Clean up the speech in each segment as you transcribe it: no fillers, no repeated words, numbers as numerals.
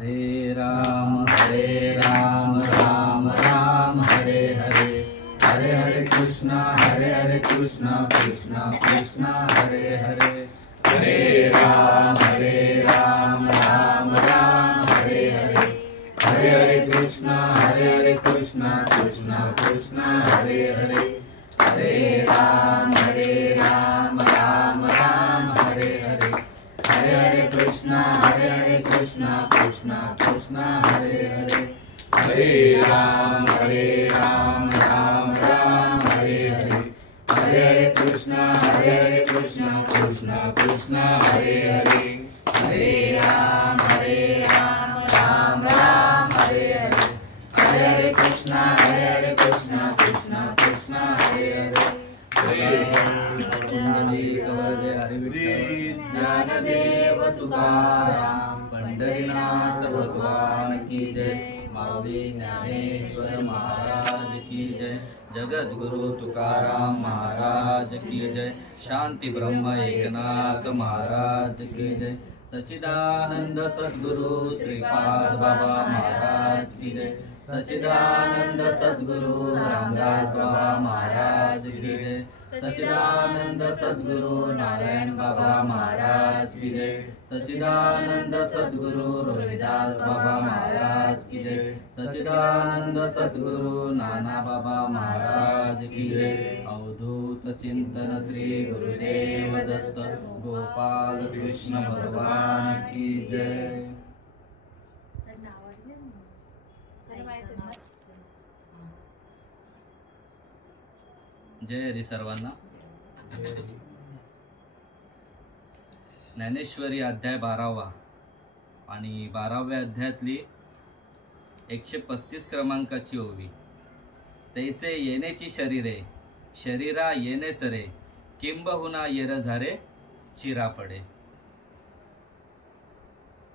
हरे राम राम राम हरे हरे, हरे हरे कृष्णा कृष्णा कृष्णा हरे हरे, हरे राम राम राम हरे हरे, हरे हरे कृष्णा कृष्णा कृष्णा हरे हरे, हरे राम राम राम हरे हरे, हरे हरे कृष्णा कृष्णा कृष्णा हरे हरे, हरे राम राम हरे हरे, हरे हरे कृष्णा कृष्णा कृष्णा हरे हरे, हरे राम राम हरे हरे, हरे हरे कृष्णा कृष्णा कृष्णा हरे हरे, हरे ज्ञानदेव तुकाराम पंढरीनाथ भगवान की जय, माऊली ज्ञानेश्वर महाराज की जय, जगद्गुरु तुकाराम महाराज की जय, शांति ब्रह्म एकनाथ महाराज की जय, सच्चिदानंद सद्गुरु श्रीपाद बाबा महाराज की जय, सच्चिदानंद सद्गुरु रामदास बाबा महाराज की जय, सच्चिदानंद सद्गुरु नारायण बाबा महाराज की जय, सच्चिदानंद सद्गुरु रोहिदास बाबा महाराज की जय, सच्चिदानंद सद्गुरु नाना बाबा महाराज की जय, अवधूत चिंतन श्री गुरुदेव दत्त गोपाल कृष्ण भगवान की जय। जय हरी सर्वांना। ज्ञानेश्वरी अध्याय 12वा आणि 12व्या अध्यायातली 135 क्रमांकाची ओवी। तैसे येण्याची शरीरे शरीरा येणे सरे, किंबहुना येर झारे चिरा पडे।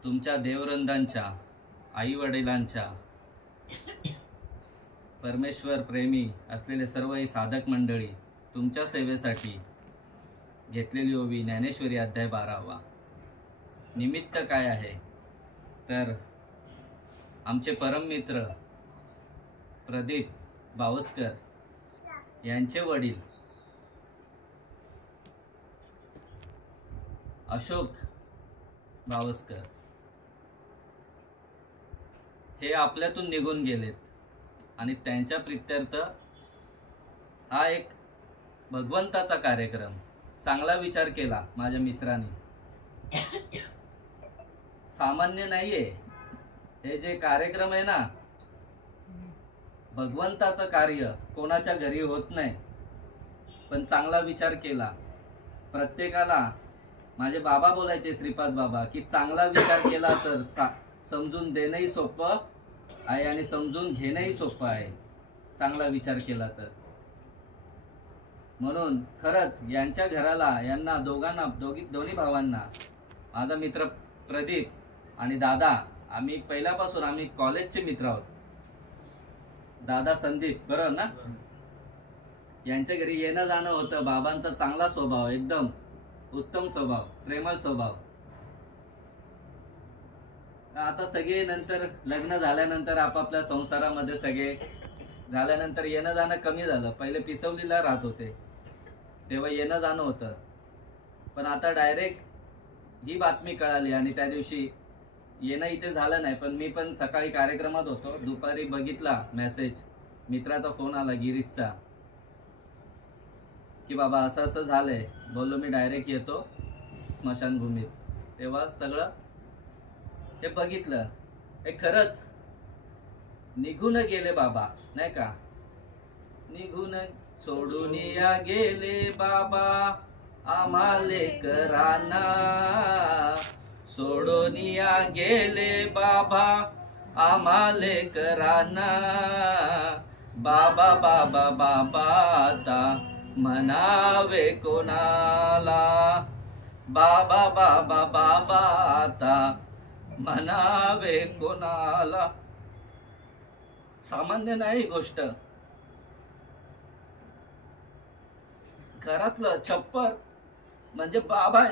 तुमच्या देववृंदांच्या आई वडिलांच्या परमेश्वर प्रेमी असलेले सर्वही साधक मंडळी तुमच्या सेवेसाठी घेतलेली ओवी ज्ञानेश्वरी अध्याय 12वा। निमित्त काय आहे तर आमचे परममित्र प्रदीप बावस्कर यांचे वडील अशोक बावस्कर हे आपल्यातून निघून गेलेत आणि त्यांच्या प्रित्यर्थ हा एक भगवंताचा कार्यक्रम चांगला विचार केला माझ्या मित्रांनी। सामान्य नाहीये हे जे कार्यक्रम आहे ना, भगवंताचं कार्य कोणाच्या घरी होत नाही, पण चांगला विचार केला। प्रत्येकाला माझे बाबा बोलायचे श्रीपाद बाबा की चांगला विचार केला तर समजून देणंही सोपं आहे आणि समजून घेणंही सोपं आहे, चांगला विचार केला तर। म्हणून खरंच यांच्या घराला यांना दोन्ही भावांना माझा मित्र प्रदीप आणि दादा, आम्ही पहिल्यापासून आम्ही कॉलेजचे मित्र आहोत। दादा संदीप बरोबर ना, यांच्या घरी येणं जाणं होतं। बाबांचा चांगला स्वभाव, एकदम उत्तम स्वभाव, प्रेमळ स्वभाव। आता सगळे नंतर लग्न झाल्यानंतर आपापल्या संसारामध्ये सगळे झाल्यानंतर येणं जाणं कमी झालं। पहिले पिसवलीला राहत होते तेव्हा येणं जाणं होतं, पण आता डायरेक्ट ही बातमी कळाली आणि त्या दिवशी येणं इथे झालं नाही। पण मी पण सकाळी कार्यक्रमात होतो, दुपारी बघितला मेसेज, मित्राचा फोन आला गिरीशचा की बाबा असं असं झालंय। बोललो मी डायरेक्ट येतो स्मशानभूमीत। तेव्हा सगळं हे बघितलं, हे खरंच निघून गेले बाबा, नाही का? निघून सोडून या गेले बाबा आम्हा लेकरांना, सोडून या गेले बाबा आम्हा लेकरांना। बाबा बाबा बाबा आता म्हणावे कोणाला, बाबा बाबा बाबा आता म्हणावे कोणाला। सामान्य नाही गोष्ट। घरातलं छप्पर म्हणजे बाबा,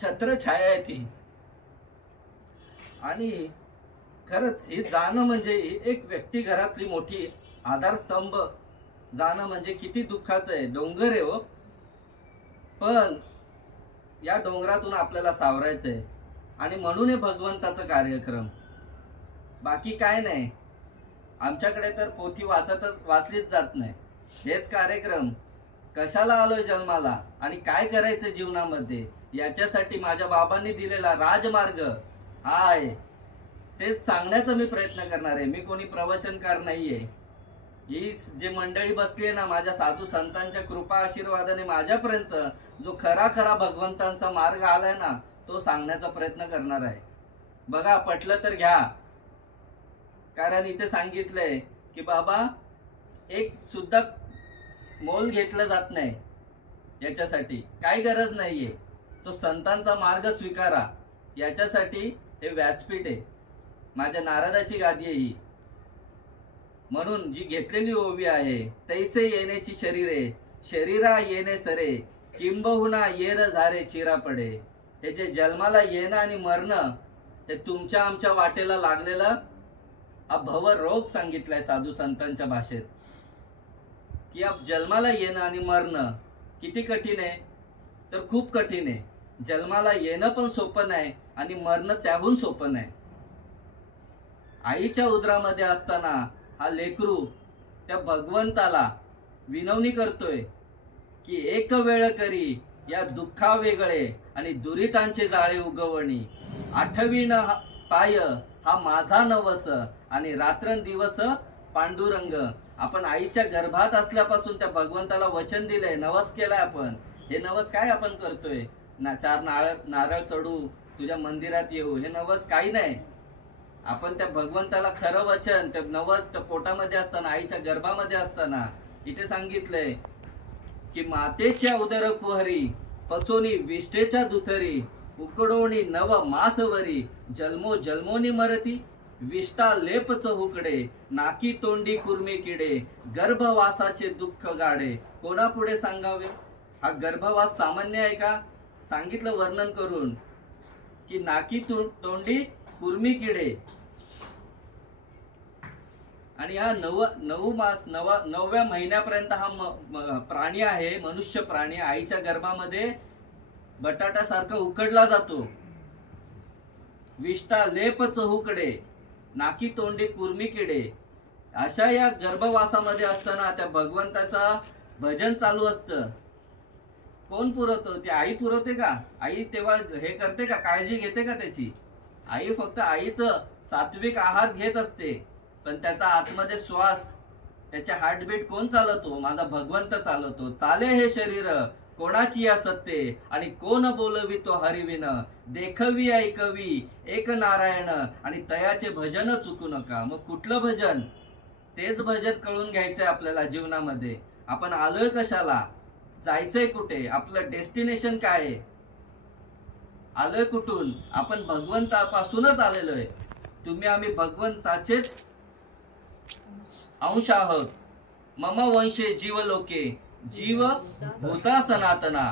छत्रछाया आहे ती। आणि खरंच हे जाणं म्हणजे एक व्यक्ती घरातली मोठी आधारस्तंभ जाणं म्हणजे किती दुःखाचं आहे. डोंगर आहे हो, पण या डोंगरातून आपल्याला सावरायचंय आणि म्हणून हे भगवंताचा कार्यक्रम, बाकी काय नाही. आमच्याकडे तर पोथी वाचलीच जात नाही. हेच कार्यक्रम, कशाला आलोय जन्माला आणि काय करायचं जीवनामध्ये, याच्यासाठी माझ्या बाबांनी दिलेला राजमार्ग हा आहे. तेच सांगण्याचा मी प्रयत्न करणार आहे. मी कोणी प्रवचनकार नाहीये. ही जे मंडळी बसली आहे ना, माझ्या साधू संतांच्या कृपा आशीर्वादाने माझ्यापर्यंत जो खरा खरा भगवंतांचा मार्ग आलाय ना, तो सांगण्याचा प्रयत्न करणार आहे. बघा, पटलं तर घ्या. कारण इथे सांगितलंय की बाबा एक सुद्धा मोल घेतलं जात नाही, याच्यासाठी काही गरज नाहीये. तो संतांचा मार्ग स्वीकारा, याच्यासाठी हे व्यासपीठ आहे. माझ्या नारदाची गादी आहे ही. म्हणून जी घेतलेली ओवी आहे, तैसे येण्याची शरीरे शरीरा येणे सरे, किंबहुना येर झारे चिरा पडे. हे जे जन्माला येणं आणि मरणं, हे तुमच्या आमच्या वाटेला लागलेला हा भव रोग सांगितलाय साधू संतांच्या भाषेत. की अब जन्माला येणं आणि मरणं किती कठीण आहे, तर खूप कठीण आहे. जन्माला येणं पण सोपं नाही आणि मरणं त्याहून सोपं नाही. आईच्या उदरामध्ये असताना हा लेकरू त्या भगवंताला विनवणी करतोय की एक वेळ करी या दुःखा वेगळे आणि दुरितांचे जाळे उगवणी. आठवीन पाय हा माझा नवस आणि रात्रंदिवस पांडुरंग. आपण आईच्या गर्भात असल्यापासून त्या भगवंताला वचन दिलंय, नवस केलाय आपण. हे नवस काय आपण करतोय ना, 4 नारळ चढू, तुझ्या मंदिरात येऊ, हे नवस काही नाही. आपण त्या भगवंताला खरं वचन, त्या नवस त्या पोटामध्ये असताना, आईच्या गर्भामध्ये असताना, इथे सांगितलंय की मातेच्या उदर कुहरी पचोनी विष्ठेच्या दुथरी, उकडोणी नव मासवरी, जन्मो जन्मोनी मरती, विष्टा लेपच हुकडे, नाकी तोंडी कुर्मी किडे, गर्भवासाचे दुःख गाडे. कोणापुढे सांगावे? हा गर्भवास सामान्य आहे का? सांगितलं वर्णन करून की नाकी तोंडी कुर्मी किडे. आणि हा 9व्या महिन्यापर्यंत हा प्राणी आहे, मनुष्य प्राणी, आईच्या गर्भामध्ये बटाट्यासारखा उकडला जातो. विष्टा लेपच हुकडे, नाकी तोंडी कुर्मी किडे. अशा या गर्भवासामध्ये असताना त्या भगवंताचा भजन चालू असतं. कोण पुरवतो? ती आई पुरवते का? आई तेव्हा हे करते का? काळजी घेते का त्याची? आई फक्त आईचं सात्विक आहार घेत असते, पण त्याचा आतमध्ये श्वास, त्याचे हार्टबीट कोण चालवतो? माझा भगवंत चालवतो. चाले हे शरीर कोणाची या सत्ते आणि कोण बोलवी तो हरिविन, देखवी ऐकवी एक नारायण आणि तयाचे भजन चुकू नका. मग कुठलं भजन? तेच भजन कळून घ्यायचंय आपल्याला जीवनामध्ये. आपण आलोय कशाला, जायचंय कुठे, आपलं डेस्टिनेशन काय आहे, आलोय कुठून? आपण भगवंतापासूनच आलेलो आहे. तुम्ही आम्ही भगवंताचेच अंश आहोत. मम वंशे जीव लोके जीव भूता सनातना,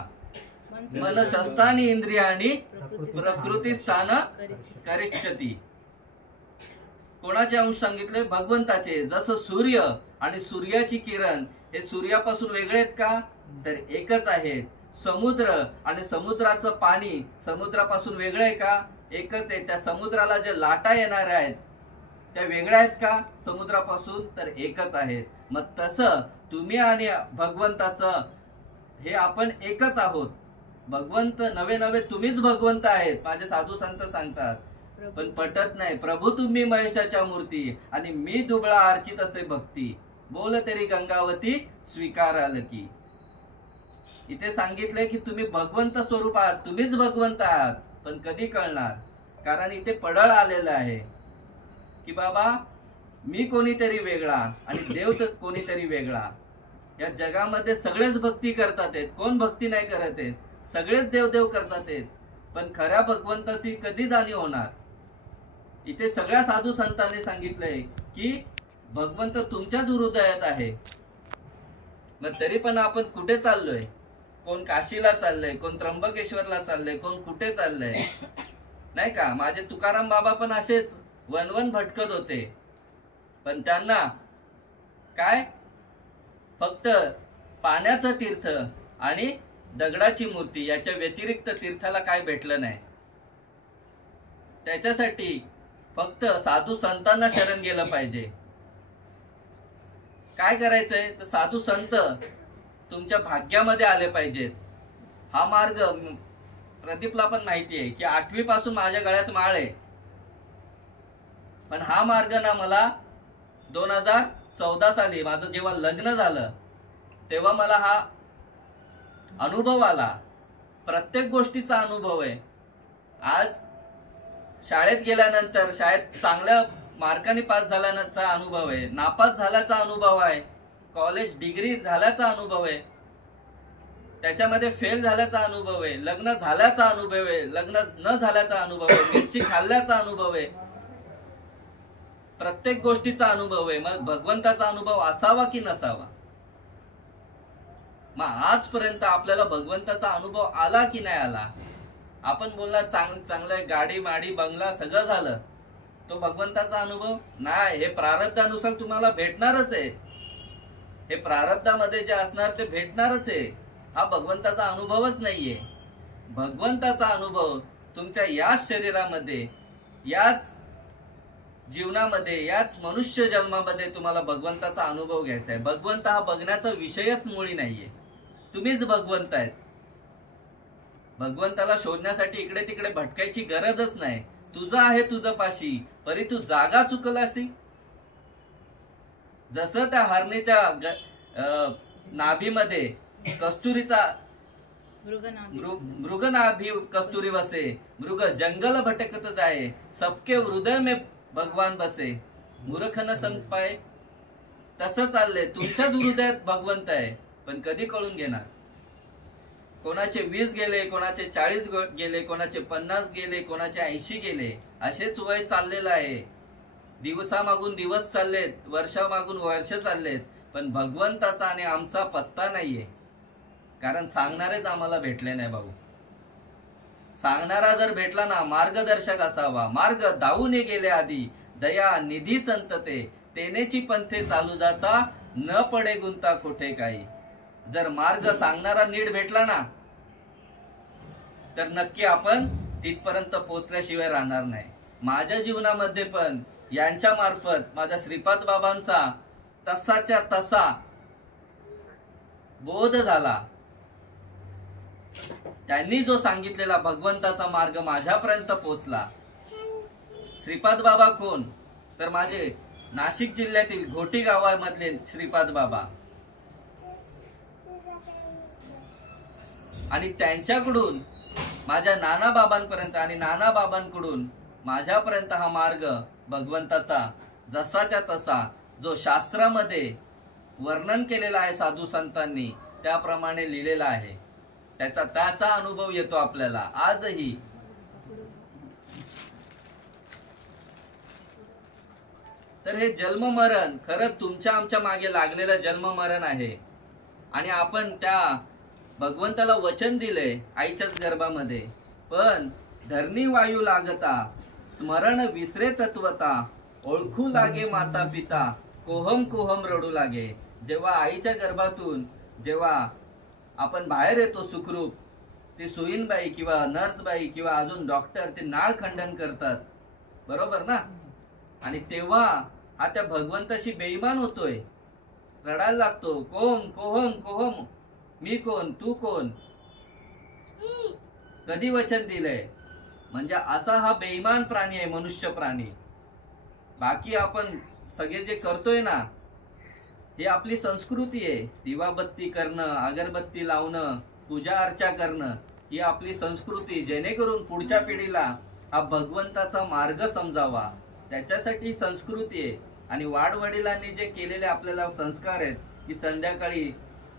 मन शस्त्राणी इंद्रियाणी प्रकृती स्थान करिष्यती. कोणाचे अंश सांगितले? भगवंताचे. जसं सूर्य आणि सूर्याची किरण हे सूर्यापासून वेगळे आहेत का? तर एकच आहेत. समुद्र आणि समुद्राचं पाणी समुद्रापासून वेगळं आहे का? एकच आहे. त्या समुद्राला जे लाटा येणाऱ्या आहेत त्या वेगळ्या आहेत का समुद्रापासून? तर एकच आहेत. मग तसं तुम्ही आणि भगवंताचं हे आपण एकच आहोत. भगवंत नवे तुम्हीच भगवंत आहेत, माझे साधू संत सांगतात. पण पटत नाही. प्रभू तुम्ही महेशाच्या मूर्ती आणि मी दुबळा अर्चित असे भक्ती, बोल तरी गंगावती स्वीकाराल की. इथे सांगितलंय की तुम्ही भगवंत स्वरूप आहात, तुम्हीच भगवंत आहात. पण कधी कळणार? कारण इथे पडळ आलेलं आहे की बाबा मी कोणीतरी वेगळा आणि देव तर कोणीतरी वेगळा. या जगामध्ये सगळेच भक्ती करतात आहेत, कोण भक्ती नाही करत आहेत? सगळेच देव करतात आहेत, पण खऱ्या भगवंताची कधी जाणीव होणार? इथे सगळ्या साधू संतांनी सांगितलंय की भगवंत तुमच्याच हृदयात आहे. मग तरी पण आपण कुठे चाललोय? कोण काशीला चाललंय, कोण त्र्यंबकेश्वरला चाललंय, कोण कुठे चाललंय? नाही का? माझे तुकाराम बाबा पण असेच वनवन भटकत होते, पण त्यांना काय फक्त पाण्याचं तीर्थ आणि दगडाची मूर्ती याच्या व्यतिरिक्त तीर्थाला काय भेटलं नाही. त्याच्यासाठी फक्त साधू संतांना शरण गेलं पाहिजे. काय करायचंय तर साधू संत तुमच्या भाग्यामध्ये आले पाहिजेत. हा मार्ग प्रदीपला पण माहिती आहे की 8वी पासून माझ्या गळ्यात माळ आहे, पण हा मार्ग ना मला 2014 साली माझं जेव्हा लग्न झालं तेव्हा मला हा अनुभव आला. प्रत्येक गोष्टीचा अनुभव आहे. आज शाळेत गेल्यानंतर शाळेत चांगल्या मार्काने पास झाल्यानंतर अनुभव आहे, नापास झाल्याचा अनुभव आहे, कॉलेज डिग्री झाल्याचा अनुभव आहे, त्याच्यामध्ये फेल झाल्याचा अनुभव आहे, लग्न झाल्याचा अनुभव आहे, लग्न न झाल्याचा अनुभव आहे, मिरची खाल्ल्याचा अनुभव आहे. प्रत्येक गोष्टीचा अनुभव आहे. मग भगवंताचा अनुभव असावा की नसावा? मग आजपर्यंत आपल्याला भगवंताचा अनुभव आला की नाही आला? आपण बोलणार चांगलं गाडी माडी बंगला सगळं झालं, तो भगवंताचा अनुभव नाही. हे प्रारब्धानुसार तुम्हाला भेटणारच आहे. हे प्रारब्धामध्ये जे असणार ते भेटणारच आहे. हा भगवंताचा अनुभवच नाहीये. भगवंताचा अनुभव तुमच्या याच शरीरामध्ये, याच जीवनामध्ये, याच मनुष्य जन्मामध्ये तुम्हाला भगवंताचा अनुभव घ्यायचा आहे. भगवंत हा बघण्याचा विषयच मुळी नाहीये. तुम्हीच भगवंत आहेत. भगवंताला शोधण्यासाठी इकडे तिकडे भटकायची गरजच नाही. तुझं आहे तुझं पाशी, परी तू जागा चुकलासी. जसं त्या हरणीच्या नाभीमध्ये कस्तुरीचा मृग नाभी कस्तुरी बसे, मृग जंगल भटकत जाए, सबके हृदय में भगवान बसे, मूर्ख न संपाय. तसं चाललंय. तुमच्याच हृदयात भगवंत आहे, पण कधी कळून घेणार? कोणाचे 20 गेले, कोणाचे 40 गेले, कोणाचे 50 गेले, कोणाचे 80 गेले. असेच वय चाललेलं आहे. दिवसामागून दिवस चाललेत, वर्षामागून वर्ष चाललेत, पण भगवंताचा आणि आमचा पत्ता नाहीये. कारण सांगणारेच आम्हाला भेटले नाही भाऊ. सांगणारा जर भेटला ना, मार्गदर्शक असावा. मार्ग दाऊने गेले आधी, दया निधी संतते, तेनेची पंथे चालू जाता, न पडे गुंता कुठे काही. जर मार्ग सांगणारा नीट भेटला ना, तर नक्की आपण तिथपर्यंत पोहोचल्याशिवाय राहणार नाही. माझ्या जीवनामध्ये पण यांच्या मार्फत माझ्या श्रीपाद बाबांचा तसाच्या तसा बोध झाला. त्यांनी जो सांगितलेला भगवंताचा मार्ग माझ्यापर्यंत पोहोचला. श्रीपाद बाबा कोण? तर माझे नाशिक जिल्ह्यातील घोटी गावामधले श्रीपाद बाबा. आणि त्यांच्याकडून माझ्या नाना बाबांपर्यंत आणि नाना बाबांकडून माझ्यापर्यंत हा मार्ग भगवंताचा जसाच्या तसा जो शास्त्रामध्ये वर्णन केलेला आहे साधू संतांनी, त्याप्रमाणे लिहिलेला आहे. त्याचा अनुभव येतो आपल्याला आजही. तर हे जन्म मरण खरंच तुमच्या आमच्या मागे लागलेलं जन्म मरण आहे. आणि आपण त्या भगवंताला वचन दिले आईच्याच गर्भामध्ये, पण धरणी वायू लागता, स्मरण विसरे तत्वता, ओळखू लागे माता पिता, कोहम कोहम रडू लागे. जेव्हा आईच्या गर्भातून जेव्हा आपण बाहेर येतो सुखरूप, ते सुईनबाई किंवा नर्सबाई किंवा अजून डॉक्टर ते नाळ खंडन करतात, बरोबर ना? आणि तेव्हा हा त्या भगवंताशी बेईमान होतोय, रडायला लागतो. कोहम कोहम कोहम, मी कोण, तू कोण, कधी वचन दिलंय? म्हणजे असा हा बेईमान प्राणी आहे, मनुष्य प्राणी. बाकी आपण सगळे जे करतोय ना, ही आपली संस्कृती आहे. दिवाबत्ती करणं, अगरबत्ती लावणं, पूजा अर्चा करणं, ही आपली संस्कृती, जेणेकरून पुढच्या पिढीला हा भगवंताचा मार्ग समजावा, त्याच्यासाठी संस्कृती आहे. आणि वाडवडिलांनी जे केलेले आपल्याला संस्कार आहेत की संध्याकाळी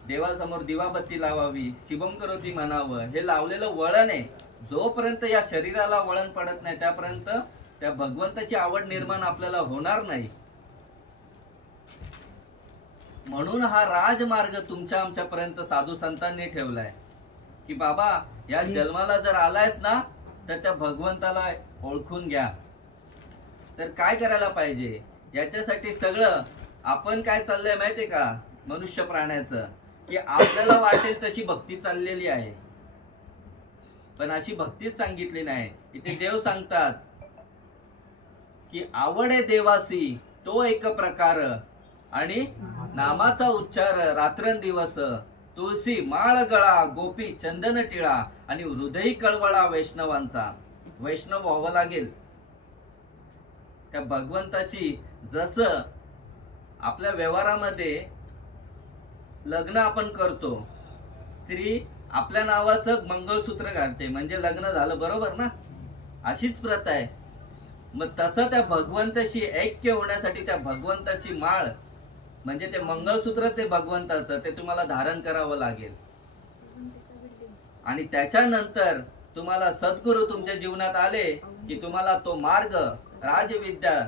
देवासमोर दिवाबत्ती लावावी, शिवम करोती म्हणावं, हे लावलेलं वळण आहे. जोपर्यंत या शरीराला वळण पडत नाही त्यापर्यंत त्या भगवंताची आवड निर्माण आपल्याला होणार नाही. म्हणून हा राजमार्ग तुमच्या आमच्यापर्यंत साधू संतांनी ठेवलाय की बाबा या जन्माला जर आलायस ना, तर त्या भगवंताला ओळखून घ्या. तर काय करायला पाहिजे याच्यासाठी सगळं आपण काय चाललंय माहितीये का, मनुष्य प्राण्याचं, की आपल्याला वाटेल तशी भक्ती चाललेली आहे, पण अशी भक्तीच सांगितली नाही. इथे देव सांगतात की आवडे देवासी तो एक प्रकार, आणि नामाचा उच्चार रात्रंदिवस, तुळशी माळ गळा गोपी चंदन टिळा, आणि हृदयी कळवळा वैष्णवांचा. वैष्णव व्हावं लागेल. त्या भगवंताची जसं आपल्या व्यवहारामध्ये लग्न आपण करतो, स्त्री आपल्या नावाचं मंगळसूत्र घालते म्हणजे लग्न झालं, बरोबर ना? अशीच प्रथा आहे. मग तसं त्या भगवंताशी ऐक्य होण्यासाठी त्या भगवंताची माळ म्हणजे ते मंगळसूत्रच आहे भगवंताचं, ते तुम्हाला धारण करावं लागेल. आणि त्याच्यानंतर तुम्हाला सद्गुरू तुमच्या जीवनात आले की तुम्हाला तो मार्ग, राजविद्या,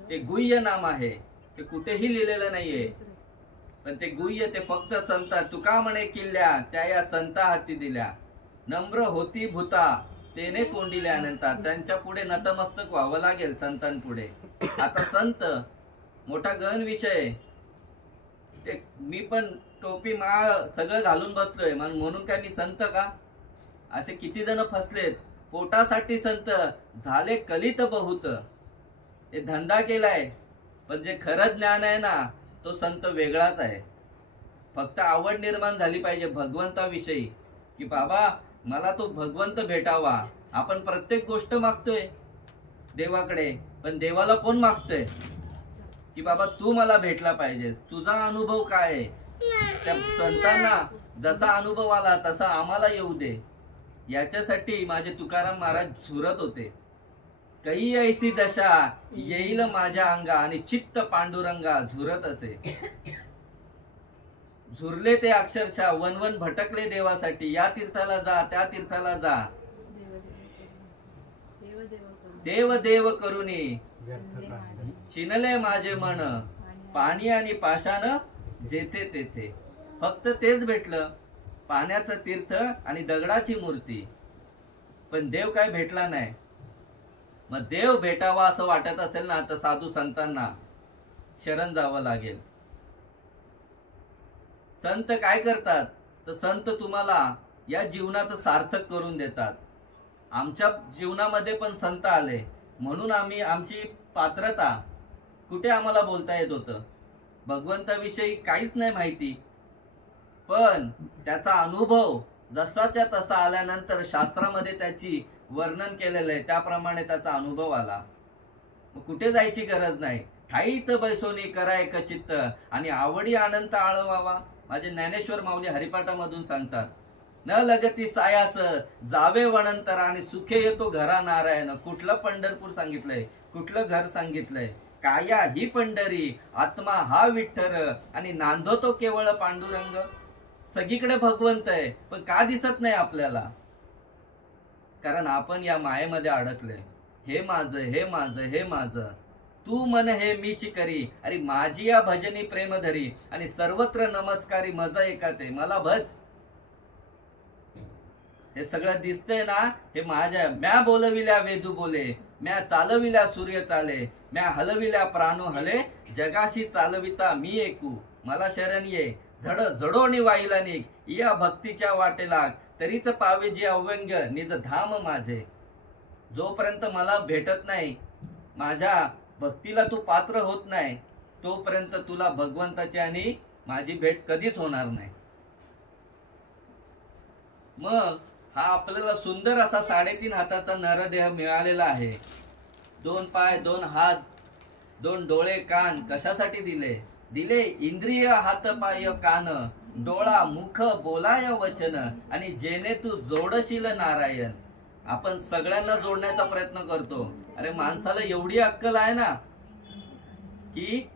ते गुह्य नाम आहे, ते कुठेही लिहिलेलं नाहीये, पण ते गुह्य ते फक्त संत तुका म्हणे किल्ल्या त्या या संता हाती दिल्या. नम्र होती भूता तेने कोंडिल्या अनंता. त्यांच्या पुढे नतमस्तक व्हावं लागेल संतांपुढे. आता संत मोठा गहन विषय, ते मी पण टोपी माळ सगळं घालून बसलोय म्हणून काय मी संत का? असे किती जण फसलेत. पोटासाठी संत झाले कलित बहुत. हे धंदा केलाय, पण जे खरं ज्ञान आहे ना तो संत वेगळाच आहे. फक्त आवड निर्माण झाली पाहिजे भगवंताविषयी, की बाबा मला तो भगवंत भेटावा. आपण प्रत्येक गोष्ट मागतोय देवाकडे, पण देवाला कोण मागतोय? की बाबा तू मला भेटला पाहिजेस, तुझा अनुभव काय आहे? त्या संतांना जसा अनुभव आला तसा आम्हाला येऊ दे. याच्यासाठी माझे तुकाराम महाराज झुरत होते. कई ऐसी दशा येईल माझ्या अंगा, आणि चित्त पांडुरंगा झुरत असे. झुरले ते अक्षरशः वनवन भटकले देवासाठी. या तीर्थाला जा, त्या तीर्थाला जा, देव देव करुणी चिनले माझे मन, पाणी आणि पाषाण जेथे तेथे. फक्त तेच भेटलं, पाण्याचं तीर्थ आणि दगडाची मूर्ती, पण देव काय भेटला नाही. मग देव भेटावा असं वाटत असेल ना तर साधू संतांना शरण जावं लागेल. संत काय करतात तर संत तुम्हाला या जीवनाचं सार्थक करून देतात. आमच्या जीवनामध्ये पण संत आले म्हणून आम्ही आमची पात्रता कुठे आम्हाला बोलता येत होतं. भगवंताविषयी काहीच नाही माहिती, पण त्याचा अनुभव जसाच्या तसा आल्यानंतर शास्त्रामध्ये त्याची वर्णन केलेलं आहे, त्याप्रमाणे त्याचा अनुभव आला. मग कुठे जायची गरज नाही. ठाईच बैसोनी करा एक चित्त, आणि आवडी आनंद आळवावा. माझे ज्ञानेश्वर माऊली हरिपाठामधून सांगतात, न लगती सायास जावे वनंतर, आणि सुखे येतो घरा नारायण. कुठलं पंढरपूर सांगितलंय, कुठलं घर सांगितलंय? काया ही पंढरी, आत्मा हा विठ्ठल, आणि नांदतो केवळ पांडुरंग. सगळीकडे भगवंत आहे, पण का दिसत नाही आपल्याला? कारण आपण या मायेमध्ये अडकले. हे माझं, हे माझं, हे माझं, तू मन हे मीच करी, अरे माझी या भजनी प्रेम धरी, आणि सर्वत्र नमस्कारी मजा एकाते मला भज. हे सगळं दिसतंय ना, हे माझ्या. म्या बोलविल्या वेदू बोले, म्या चालविल्या सूर्य चाले, म्या हलविल्या प्राणो हले, जगाशी चालविता मी एकू. मला शरण ये, झड झडोनी वाईला निघ, या भक्तीच्या वाटेला, तरीच पावे जे अव्यंग निज धाम माझे. जोपर्यंत मला भेटत नाही, माझ्या भक्तीला तू पात्र होत नाही, तोपर्यंत तुला भगवंताची आणि माझी भेट कधीच होणार नाही. मग हा आपल्याला सुंदर असा 3.5 हाताचा नरदेह मिळालेला आहे. 2 पाय, 2 हात, 2 डोळे, कान कशासाठी दिले? दिले इंद्रिय, हात पाय कान, डोळा मुख बोलाय वचन, आणि जेणे तू जोडशील नारायण. आपण सगळ्यांना जोडण्याचा प्रयत्न करतो. अरे माणसाला एवढी अक्कल आहे ना की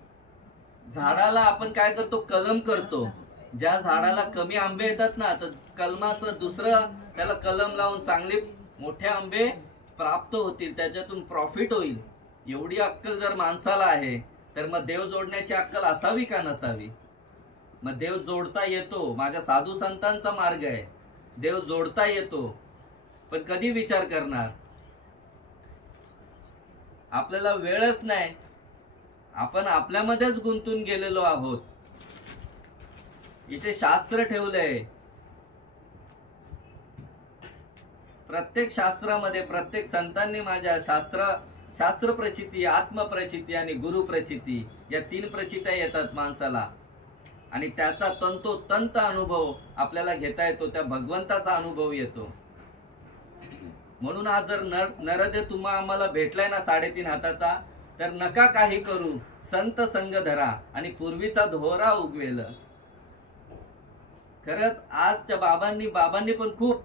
झाडाला आपण काय करतो, कलम करतो. ज्या झाडाला कमी आंबे येतात ना, तर कलमाचं दुसरं त्याला कलम लावून चांगले मोठे आंबे प्राप्त होतील, त्याच्यातून प्रॉफिट होईल. एवढी अक्कल जर माणसाला आहे तर मग देव जोडण्याची अक्कल असावी का नसावी? मग देव जोडता येतो. माझ्या साधू संतांचा मार्ग आहे, देव जोडता येतो. पण कधी विचार करणार? आपल्याला वेळच नाही, आपण आपल्यामध्येच गुंतून गेलेलो आहोत. इथे शास्त्र ठेवलंय, प्रत्येक शास्त्रामध्ये प्रत्येक संतांनी माझ्या शास्त्र प्रचिती, आत्मप्रचिती आणि गुरु प्रचिती या 3 प्रचित्या येतात माणसाला, आणि त्याचा तंतोतंत अनुभव आपल्याला घेता येतो, त्या भगवंताचा अनुभव येतो. म्हणून हा जर नरदेव तुम्हा आम्हाला भेटलाय ना 3.5 हाताचा, तर नका काही करू, संत संग धरा आणि पूर्वीचा दोहरा उगवेल. खरंच आज त्या बाबांनी पण खूप,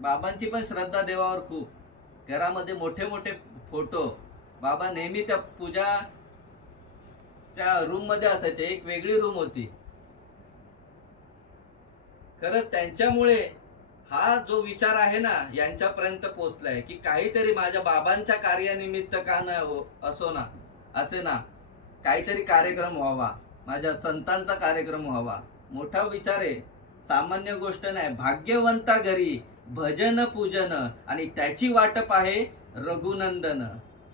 बाबांची पण श्रद्धा देवावर खूप. घरामध्ये मोठे मोठे फोटो, बाबा नेहमी त्या पूजा त्या रूम मध्ये असायचे, एक वेगळी रूम होती. खरंच त्यांच्यामुळे हा जो विचार आहे ना यांच्यापर्यंत पोहोचलाय की काहीतरी माझ्या बाबांच्या कार्यानिमित्त का न असे ना काहीतरी कार्यक्रम व्हावा, माझ्या संतांचा कार्यक्रम व्हावा. मोठा विचार आहे, सामान्य गोष्ट नाही. भाग्यवंता घरी भजन पूजन आणि त्याची वाटप आहे रघुनंदन.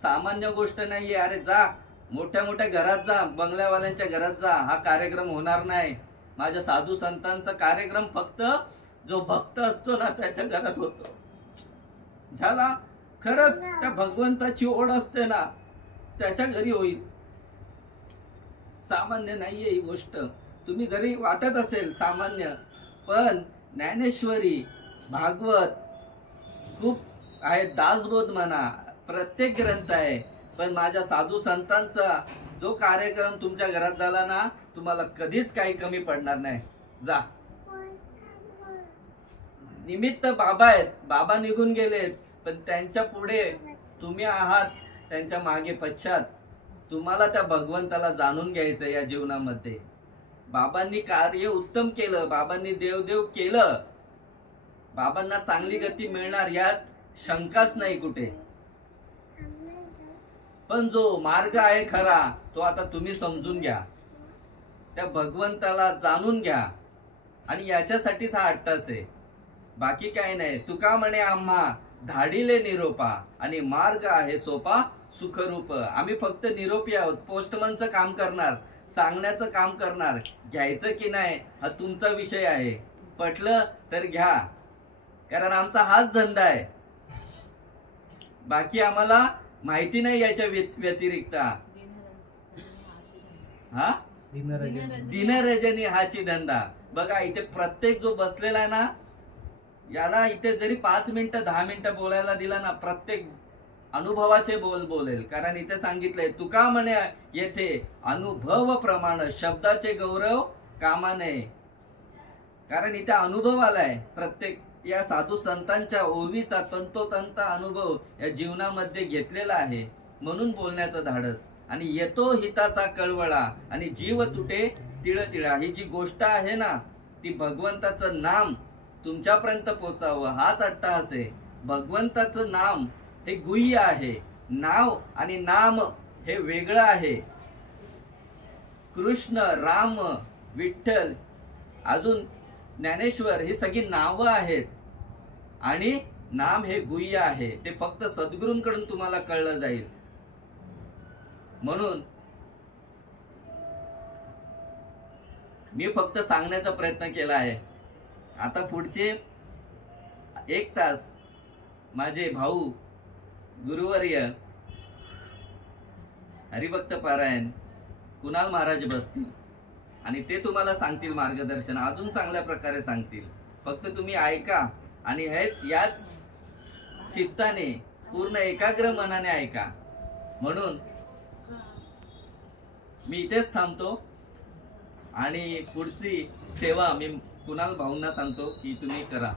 सामान्य गोष्ट नाहीये. अरे जा मोठ्या मोठ्या घरात जा, बंगल्यावाल्यांच्या घरात जा, हा कार्यक्रम होणार नाही. माझ्या साधू संतांचा कार्यक्रम फक्त जो भक्त असतो ना त्याच्या घरात होतो. झाला. खरंच त्या भगवंताची ओढ असते ना त्याच्या घरी होईल. सामान्य नाहीये ही गोष्ट. तुम्ही जरी वाटत असेल सामान्य, पण ज्ञानेश्वरी, भागवत खूप आहे, दासबोध म्हणा, प्रत्येक ग्रंथ आहे. पण माझ्या साधू संतांचा जो कार्यक्रम तुमच्या घरात झाला ना, तुम्हाला कधीच काही कमी पडणार नाही. जा. निमित्त बाबा आहेत, बाबा निघून गेलेत, पण त्यांच्या पुढे तुम्ही आहात, त्यांच्या मागे पश्चात. तुम्हाला त्या भगवंताला जाणून घ्यायचं या जीवनामध्ये. बाबांनी कार्य उत्तम केलं, बाबांनी देवदेव केलं, बाबांना चांगली गती मिळणार यात शंकाच नाही कुठे. पण जो मार्ग आहे खरा तो आता तुम्ही समजून घ्या, त्या भगवंताला जाणून घ्या, आणि याच्यासाठीच हा 8 तास आहे. बाकी काही नाही. तुका म्हणे आम्हा धाडिले निरोपा आणि मार्ग आहे सोपा सुखरूप. आम्ही फक्त निरोपी आहोत, पोस्टमनचं काम करणार, सांगण्याचं काम करणार. घ्यायचं की नाही हा तुमचा विषय आहे. पटलं तर घ्या, कारण आमचा हाच धंदा आहे. बाकी आम्हाला माहिती नाही याच्या व्यतिरिक्त. हा दिनरजनी हाची धंदा. बघा इथे प्रत्येक जो बसलेला आहे ना, याला इथे जरी 5 मिनिटं 10 मिनिटं बोलायला दिला ना, प्रत्येक अनुभवाचे बोलेल. कारण इथे सांगितलंय तुका म्हणे येथे अनुभव प्रमाण शब्दाचे गौरव कामा नये. कारण इथे अनुभव आलाय, प्रत्येक या साधू संतांच्या ओवीचा तंतोतंत अनुभव या जीवनामध्ये घेतलेला आहे, म्हणून बोलण्याचं धाडस. आणि येतो हिताचा कळवळा आणि जीव तुटे तिळतिळा. ही जी गोष्ट आहे ना, ती भगवंताचं नाम तुमच्यापर्यंत पोहोचावं हाच अट्टाहास आहे. भगवंताचं नाम हे गुह्य आहे. नाव आणि नाम हे वेगळं आहे. कृष्ण, राम, विठ्ठल, अजून ज्ञानेश्वर ही सगळी नावं आहेत, आणि नाम हे गुह्य आहे. ते फक्त सद्गुरूंकडून तुम्हाला कळलं जाईल. म्हणून मी फक्त सांगण्याचा प्रयत्न केला आहे. आता पुढचे 1 तास माझे भाऊ गुरुवर्य हरिभक्त पारायण कुणाल महाराज बसतील आणि ते तुम्हाला सांगतील मार्गदर्शन, अजून चांगल्या प्रकारे सांगतील. फक्त तुम्ही ऐका आणि याच चित्ताने पूर्ण एकाग्र मनाने ऐका. म्हणून मी इथेच थांबतो आणि पुढची सेवा मी कुणाल भाऊंना सांगतो की तुम्ही करा.